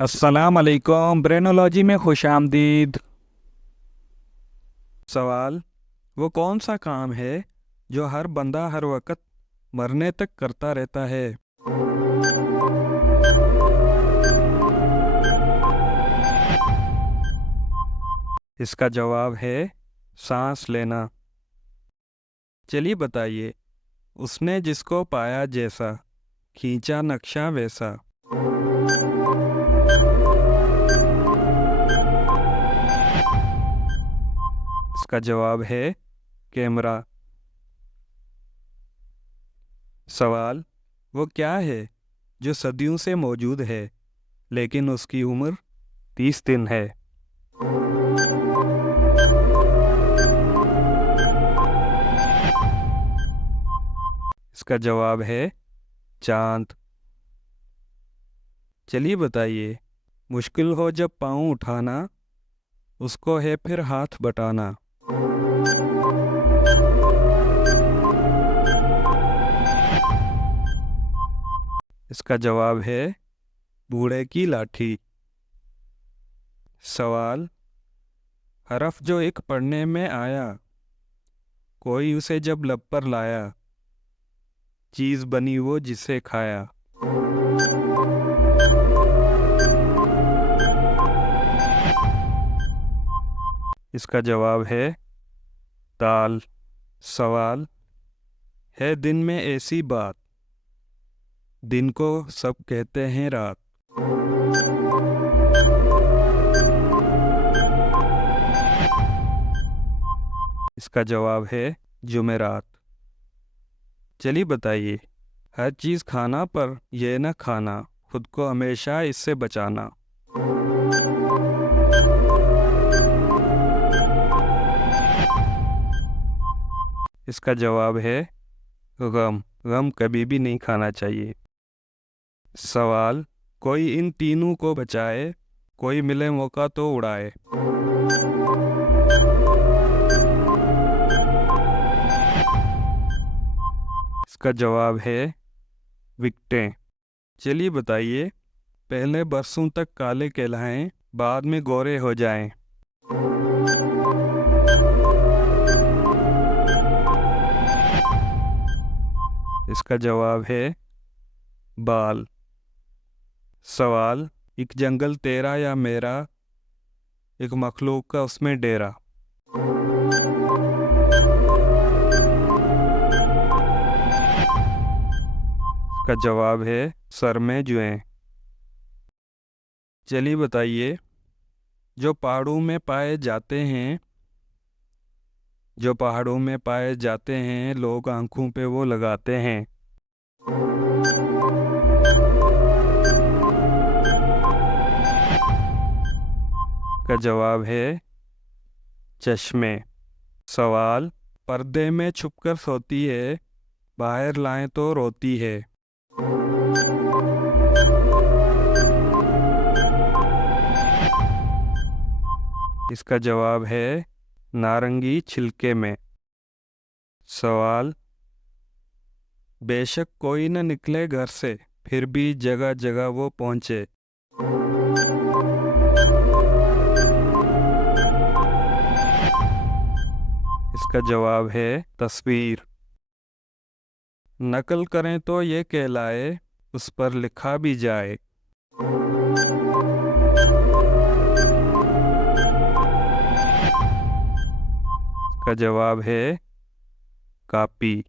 अस्सलाम वालेकुम। ब्रेनोलॉजी में खुश आमदीद। सवाल: वो कौन सा काम है जो हर बंदा हर वक्त मरने तक करता रहता है? इसका जवाब है सांस लेना। चलिए बताइए, उसने जिसको पाया जैसा, खींचा नक्शा वैसा। इसका जवाब है कैमरा। सवाल: वो क्या है जो सदियों से मौजूद है लेकिन उसकी उम्र 30 दिन है? इसका जवाब है चांद। चलिए बताइए, मुश्किल हो जब पाँव उठाना, उसको है फिर हाथ बटाना। इसका जवाब है बूढ़े की लाठी। सवाल: हरफ जो एक पढ़ने में आया, कोई उसे जब लब पर लाया, चीज़ बनी वो जिसे खाया। इसका जवाब है दाल। सवाल: है दिन में ऐसी बात, दिन को सब कहते हैं रात। इसका जवाब है जुमेरात। चलिए बताइए, हर चीज़ खाना पर यह न खाना, खुद को हमेशा इससे बचाना। इसका जवाब है गम। गम कभी भी नहीं खाना चाहिए। सवाल: कोई इन तीनों को बचाए, कोई मिले मौका तो उड़ाए। इसका जवाब है विकटें। चलिए बताइए, पहले बरसों तक काले कहलाएं, बाद में गोरे हो जाएं। इसका जवाब है बाल। सवाल: एक जंगल तेरा या मेरा, एक मखलूक का उसमें डेरा। इसका जवाब है सर में जुएं। चलिए बताइए, जो पहाड़ों में पाए जाते हैं, जो पहाड़ों में पाए जाते हैं, लोग आंखों पे वो लगाते हैं। का जवाब है चश्मे। सवाल: पर्दे में छुपकर सोती है, बाहर लाएं तो रोती है। इसका जवाब है नारंगी छिलके में। सवाल: बेशक कोई न निकले घर से, फिर भी जगह जगह वो पहुंचे। इसका जवाब है तस्वीर। नकल करें तो ये कहलाए, उस पर लिखा भी जाए। इसका जवाब है कापी।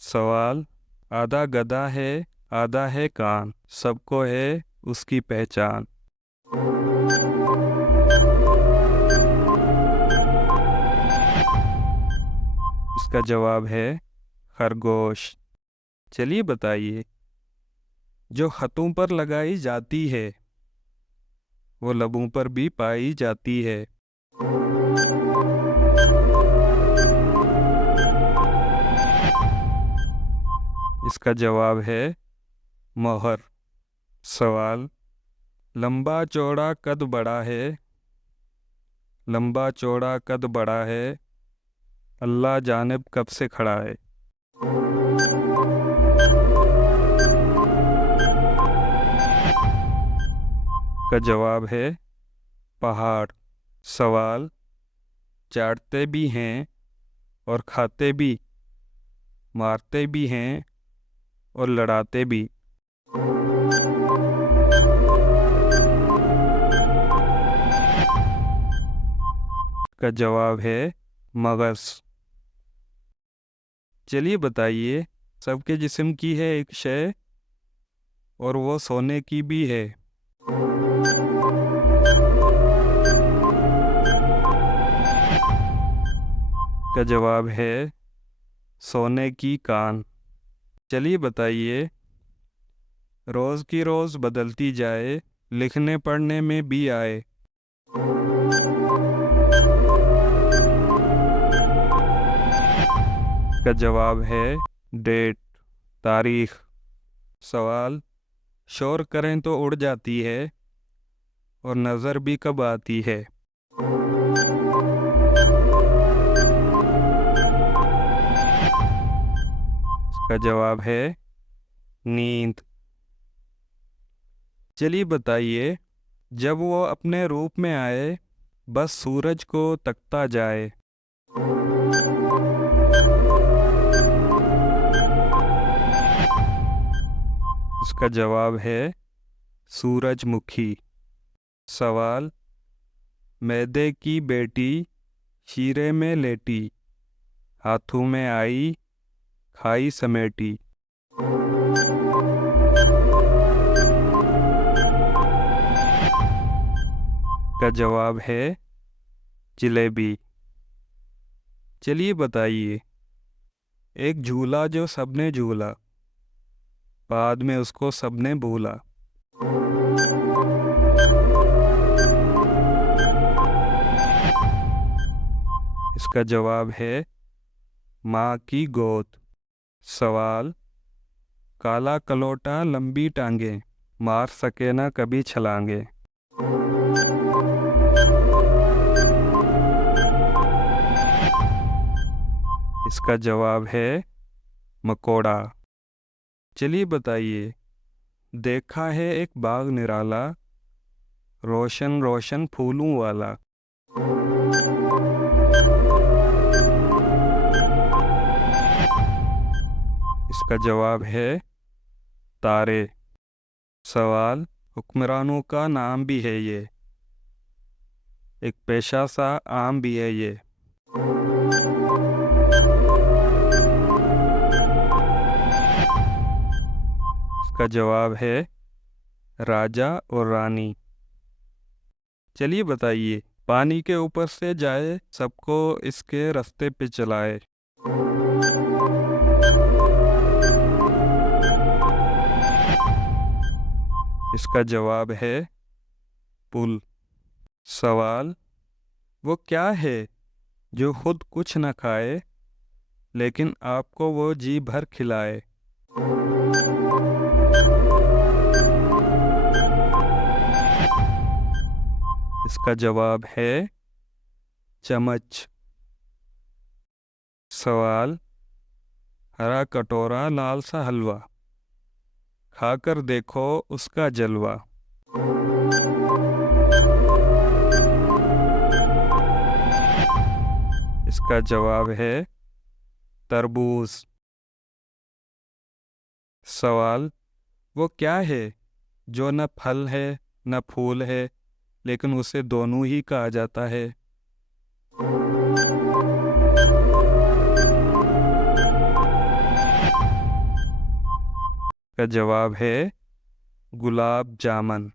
सवाल: आधा गधा है, आधा है कान, सबको है उसकी पहचान। इसका जवाब है खरगोश। चलिए बताइए, जो खतों पर लगाई जाती है, वो लबों पर भी पाई जाती है। इसका जवाब है मोहर। सवाल: लंबा चौड़ा कद बड़ा है, लंबा चौड़ा कद बड़ा है, अल्लाह जानिब कब से खड़ा है। का जवाब है पहाड़। सवाल, चाटते भी हैं और खाते भी, मारते भी हैं और लड़ाते भी। का जवाब है मगज। चलिए बताइए, सबके जिस्म की है एक शय और वो सोने की भी है। का जवाब है सोने की कान। चलिए बताइए, रोज़ की रोज़ बदलती जाए, लिखने पढ़ने में भी आए। का जवाब है डेट, तारीख। सवाल, शोर करें तो उड़ जाती है और नज़र भी कब आती है। इसका जवाब है नींद। चलिए बताइए, जब वो अपने रूप में आए, बस सूरज को तकता जाए। इसका जवाब है सूरजमुखी। सवाल, मैदे की बेटी शीरे में लेटी, हाथों में आई खाई समेटी। का जवाब है जलेबी। चलिए बताइए, एक झूला जो सबने झूला, बाद में उसको सबने भूला। इसका जवाब है माँ की गोद। सवाल, काला कलोटा लंबी टांगे, मार सके ना कभी छलांगे। इसका जवाब है मकोड़ा। चलिए बताइए, देखा है एक बाग निराला, रोशन रोशन फूलों वाला। इसका जवाब है तारे। सवाल, हुक्मरानों का नाम भी है ये, एक पेशा सा आम भी है ये। इसका जवाब है राजा और रानी। चलिए बताइए, पानी के ऊपर से जाए, सबको इसके रास्ते पे चलाए। इसका जवाब है पुल। सवाल, वो क्या है जो खुद कुछ न खाए, लेकिन आपको वो जी भर खिलाए। इसका जवाब है चम्मच। सवाल, हरा कटोरा लाल सा हलवा, खाकर देखो उसका जलवा। इसका जवाब है तरबूज। सवाल, वो क्या है जो न फल है न फूल है, लेकिन उसे दोनों ही कहा जाता है। का जवाब है गुलाब जामुन।